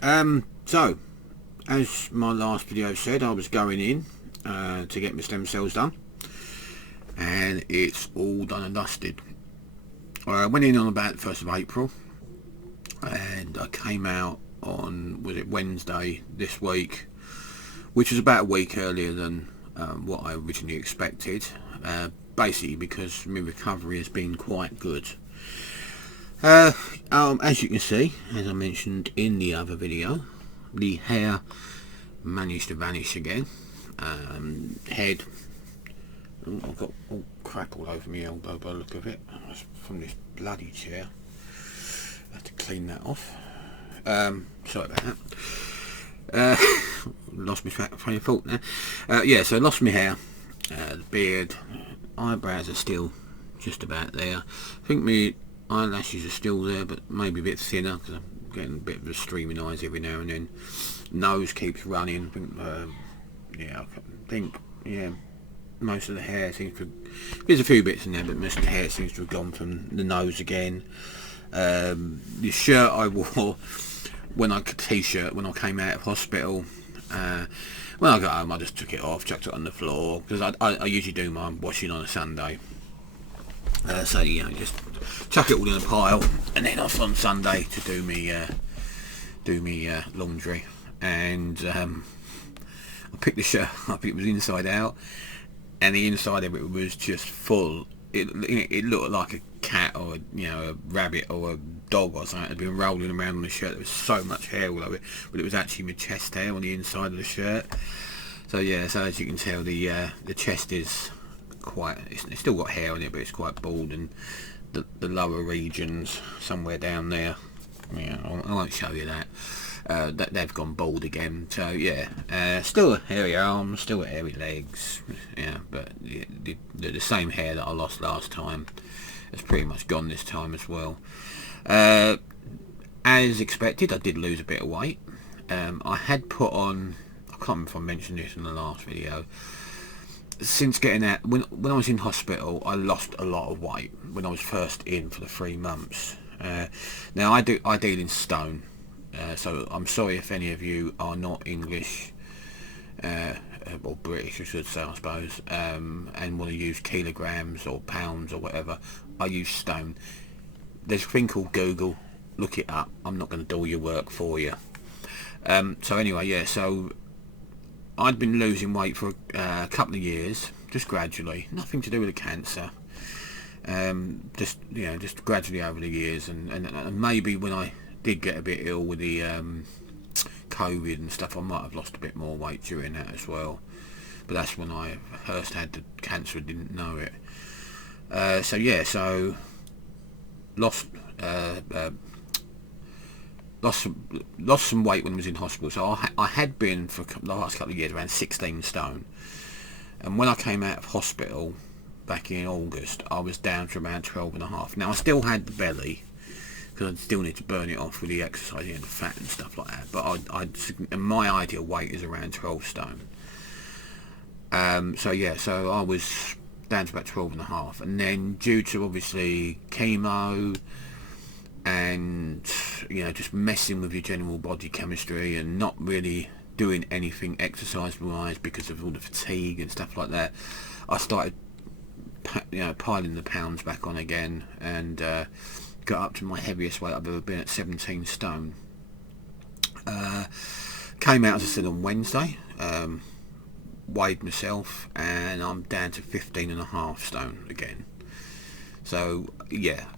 So, as my last video said, I was going in to get my stem cells done, and it's all done and dusted. I went in on about the 1st of April, and I came out on, was it Wednesday this week, which was about a week earlier than what I originally expected, basically because my recovery has been quite good. As you can see, as I mentioned in the other video, the hair managed to vanish again. Head, I've got all crap all over my elbow by the look of it. That's from this bloody chair. I have to clean that off. Sorry about that. Lost my train of thought now. Yeah, so I lost my hair, the beard, eyebrows are still just about there. I think my eyelashes are still there, but maybe a bit thinner because I'm getting a bit of a streaming eyes every now and then. Nose keeps running. I think most of the hair seems to. There's a few bits in there, but most of the hair seems to have gone from the nose again. The shirt I wore when I t-shirt when I came out of hospital. When I got home, I just took it off, chucked it on the floor because I usually do my washing on a Sunday. So just chuck it all in a pile, and then off on Sunday to do me laundry. And I picked the shirt up. It was inside out, and the inside of it was just full. It looked like a cat or a rabbit or a dog or something had been rolling around on the shirt. There was so much hair all over it, but it was actually my chest hair on the inside of the shirt. So so as you can tell, the chest is quite. It's still got hair on it, but it's quite bald, and the lower regions somewhere down there. I won't show you that. That they've gone bald again. So still hairy arms, still hairy legs. But the same hair that I lost last time has pretty much gone this time as well. As expected, I did lose a bit of weight. I had put on. I can't remember if I mentioned this in the last video. Since getting out, when I was in hospital, I lost a lot of weight when I was first in for the 3 months. Now I deal in stone. So I'm sorry if any of you are not English or British, I should say, I suppose, and want to use kilograms or pounds or whatever. I use stone. There's a thing called Google. Look it up. I'm not going to do all your work for you. So anyway, so I'd been losing weight for a couple of years, just gradually. Nothing to do with the cancer. Just gradually over the years, and maybe when I did get a bit ill with the COVID and stuff, I might have lost a bit more weight during that as well. But that's when I first had the cancer and didn't know it. So lost some weight when I was in hospital. So I had been for the last couple of years around 16 stone, and when I came out of hospital back in August, I was down to around 12.5. Now I still had the belly, because I still need to burn it off with the exercising and the fat and stuff like that. But and my ideal weight is around 12 stone. So I was down to about 12.5, and then due to obviously chemo and just messing with your general body chemistry and not really doing anything exercise wise because of all the fatigue and stuff like that, I started piling the pounds back on again, and got up to my heaviest weight I've ever been at 17 stone. Came out, as I said, on Wednesday, weighed myself, and I'm down to 15.5 stone again. So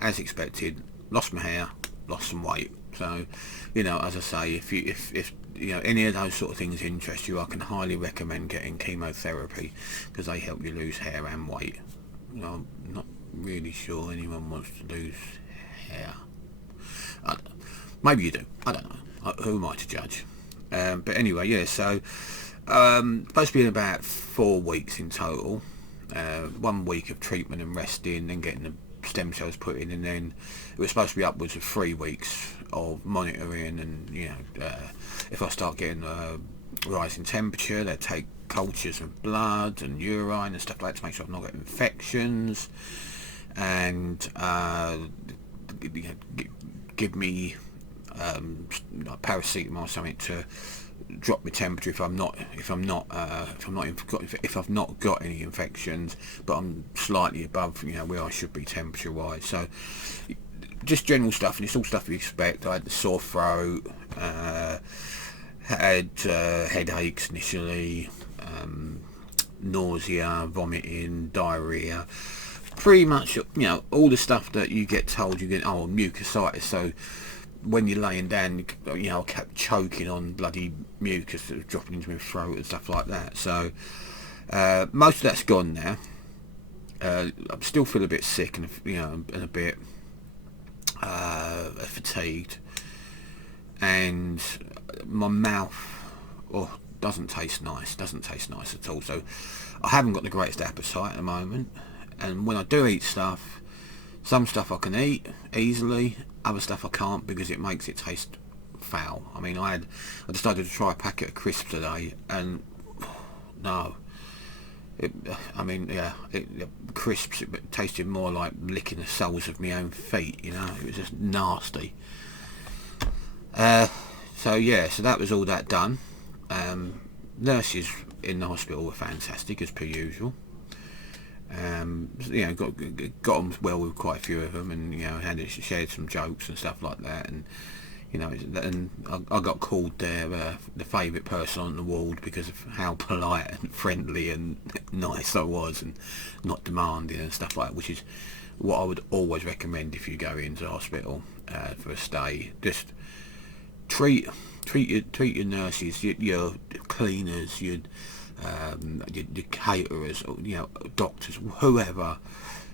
as expected, lost my hair, lost some weight. So as I say, if any of those sort of things interest you, I can highly recommend getting chemotherapy, because they help you lose hair and weight. I'm not really sure anyone wants to lose hair. Maybe you do. I don't know. Who am I to judge? But anyway, so supposed to be in about 4 weeks in total. 1 week of treatment and resting, then getting the stem cells put in, and then it was supposed to be upwards of 3 weeks of monitoring. And if I start getting a rising temperature, they take cultures of blood and urine and stuff like that to make sure I'm not getting infections, and give me like paracetamol or something to drop my temperature if I've not got any infections, but I'm slightly above, where I should be temperature wise. So just general stuff, and it's all stuff you expect. I had the sore throat, had headaches initially, nausea, vomiting, diarrhea, pretty much all the stuff that you get told you get. Oh, mucositis. So when you're laying down, I kept choking on bloody mucus that was dropping into my throat and stuff like that. So most of that's gone now. I still feel a bit sick and a bit fatigued, and my mouth doesn't taste nice at all. So I haven't got the greatest appetite at the moment, and when I do eat stuff, some stuff I can eat easily, other stuff I can't because it makes it taste foul. I mean, I decided to try a packet of crisps today, and no, crisps, it tasted more like licking the soles of my own feet. It was just nasty. So that was all that done. Nurses in the hospital were fantastic as per usual. Got on well with quite a few of them, and shared some jokes and stuff like that, and and I got called the favourite person on the ward because of how polite and friendly and nice I was, and not demanding and stuff like that, which is what I would always recommend if you go into hospital for a stay. Just treat your nurses, your cleaners, your caterers, doctors, whoever,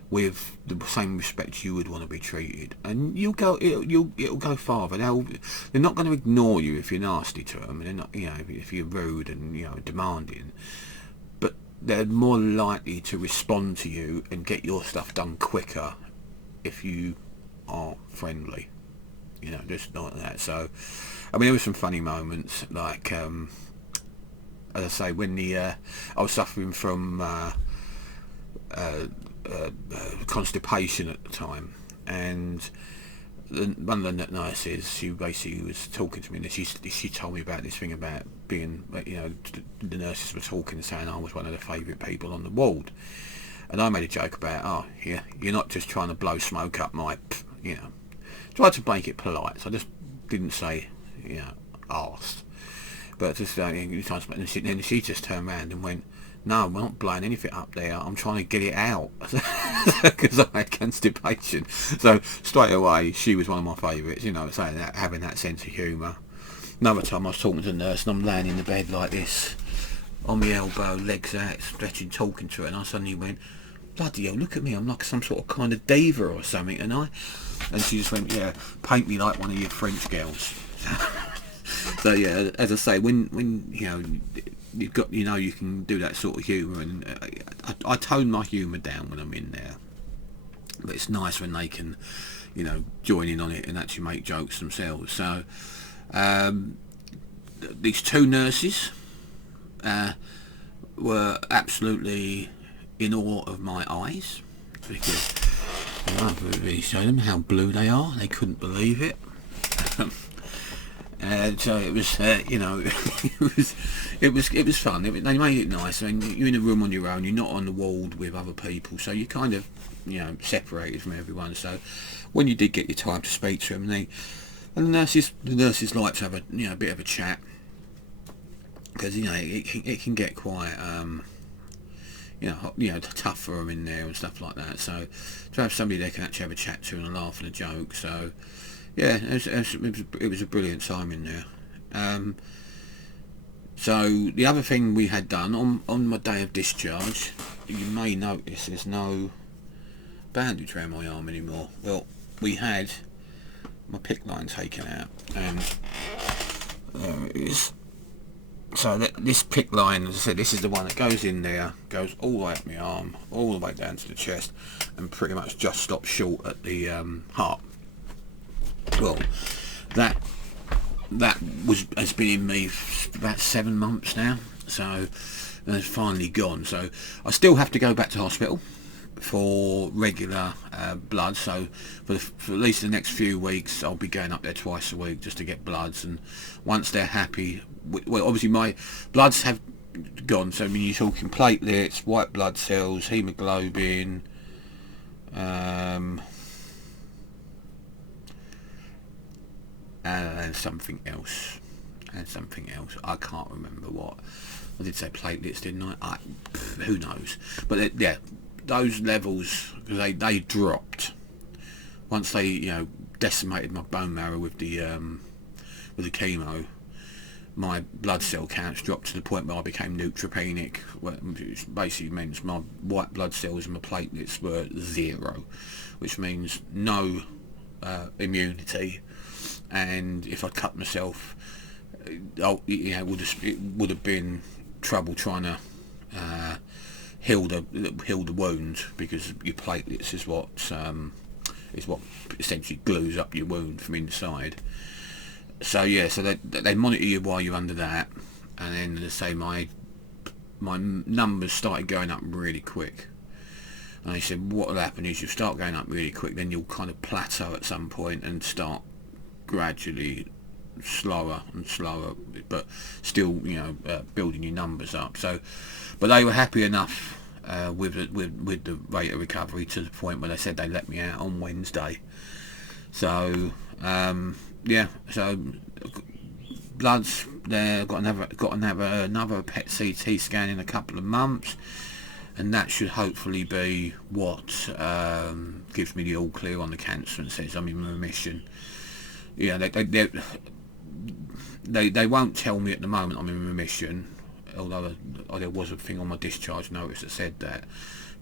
with the same respect you would want to be treated, and it'll go farther. They're not going to ignore you if you're nasty to them, and they're not, if you're rude and demanding, but they're more likely to respond to you and get your stuff done quicker if you are friendly. Just not that. So I mean, there were some funny moments, like as I say, when I was suffering from constipation at the time, and one of the nurses, she basically was talking to me, and she told me about this thing about being, the nurses were talking and saying I was one of the favourite people on the ward, and I made a joke about, you're not just trying to blow smoke up my, tried to make it polite, so I just didn't say, arse. But just and she just turned around and went, "No, we're not blowing anything up there. I'm trying to get it out because I had constipation." So straight away, she was one of my favourites. Saying that, having that sense of humour. Another time, I was talking to the nurse, and I'm laying in the bed like this, on my elbow, legs out, stretching, talking to her, and I suddenly went, "Bloody hell, look at me! I'm like some sort of kind of diva or something." And she just went, "Yeah, paint me like one of your French girls." So yeah, as I say, when you've got, you can do that sort of humour, and I tone my humour down when I'm in there, but it's nice when they can, join in on it and actually make jokes themselves. So these two nurses were absolutely in awe of my eyes, because I've really shown them how blue they are. They couldn't believe it. So it was, it was fun. They made it nice. I mean, you're in a room on your own. You're not on the ward with other people, so you're kind of, separated from everyone. So when you did get your time to speak to them, the nurses like to have a bit of a chat, because it can get quite tough for them in there and stuff like that. So to have somebody they can actually have a chat to and a laugh and a joke. So yeah, it was a brilliant time in there. So the other thing we had done on my day of discharge, you may notice there's no bandage around my arm anymore. Well, we had my PICC line taken out, and there it is. So this PICC line, as I said, this is the one that goes in there, goes all the way up my arm, all the way down to the chest, and pretty much just stops short at the heart. Well, that has been in me for about 7 months now, so it's finally gone. So I still have to go back to hospital for regular blood. So for at least the next few weeks I'll be going up there twice a week just to get bloods, and once they're happy, well, obviously my bloods have gone, so I mean you're talking platelets, white blood cells, hemoglobin, and something else, I can't remember what. I did say platelets, didn't I? Who knows? But yeah, those levels, they dropped once they, you know, decimated my bone marrow with the chemo. My blood cell counts dropped to the point where I became neutropenic, which basically means my white blood cells and my platelets were 0, which means no immunity. And if I cut myself, you know, it would have been trouble trying to heal the wound, because your platelets is what essentially glues up your wound from inside. So yeah, so they monitor you while you're under that, and then they say my numbers started going up really quick. And they said what will happen is you'll start going up really quick, then you'll kind of plateau at some point and start gradually slower and slower, but still, you know, building your numbers up. So, but they were happy enough with the rate of recovery to the point where they said they let me out on Wednesday. So yeah, so bloods there. Got another PET CT scan in a couple of months, and that should hopefully be what gives me the all clear on the cancer and says I'm in remission. Yeah, they won't tell me at the moment I'm in remission, although there was a thing on my discharge notice that said that,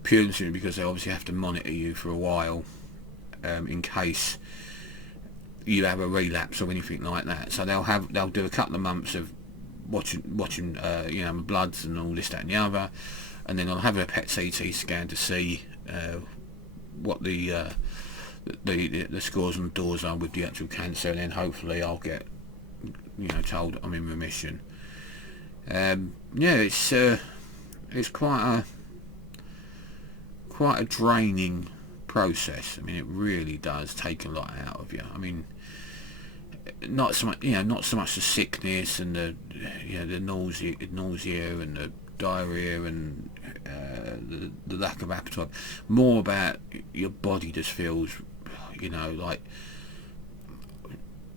purely simply because they obviously have to monitor you for a while in case you have a relapse or anything like that. So they'll do a couple of months of watching you know, my bloods and all this, that and the other, and then I'll have a PET CT scan to see what the scores and doors are with the actual cancer, and then hopefully I'll get, you know, told I'm in remission. Yeah, it's quite a draining process. I mean, it really does take a lot out of you. I mean, not so much the sickness and the, you know, the nausea and the diarrhea and the lack of appetite. More about your body just feels, you know, like,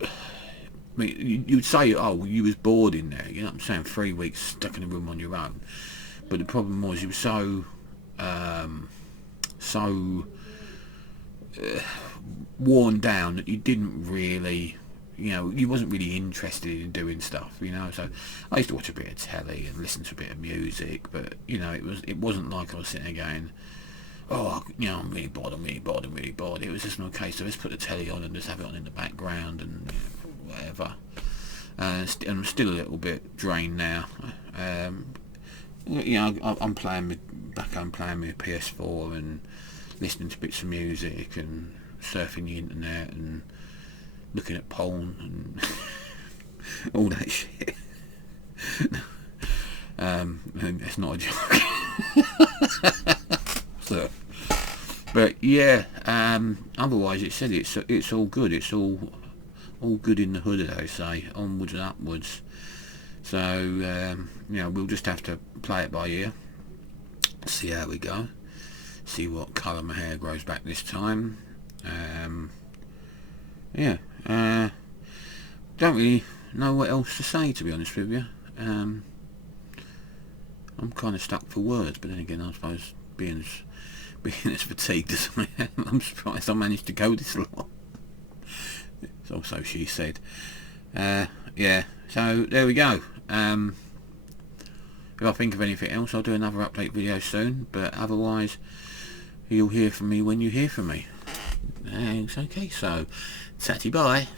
I mean, you'd say, oh, you was bored in there, you know what I'm saying, 3 weeks stuck in a room on your own. But the problem was you were so worn down that you didn't really, you know, you wasn't really interested in doing stuff, you know. So I used to watch a bit of telly and listen to a bit of music, but, you know, it wasn't like I was sitting there going, oh, you know, I'm really bored. It was just no case, so let's put the telly on and just have it on in the background and, you know, whatever. And I'm still a little bit drained now. You know, I'm playing with PS4 and listening to bits of music and surfing the internet and looking at porn and all that shit. And it's not a joke. So, but yeah, otherwise it's all good. It's all good in the hood, as they say, onwards and upwards. So you know, we'll just have to play it by ear, see how we go, see what colour my hair grows back this time. Yeah, don't really know what else to say, to be honest with you. I'm kind of stuck for words, but then again, I suppose being as fatigued as I am, I'm surprised I managed to go this long. So she said. Yeah, so there we go. If I think of anything else, I'll do another update video soon, but otherwise you'll hear from me when you hear from me. Thanks, okay, so tatty bye.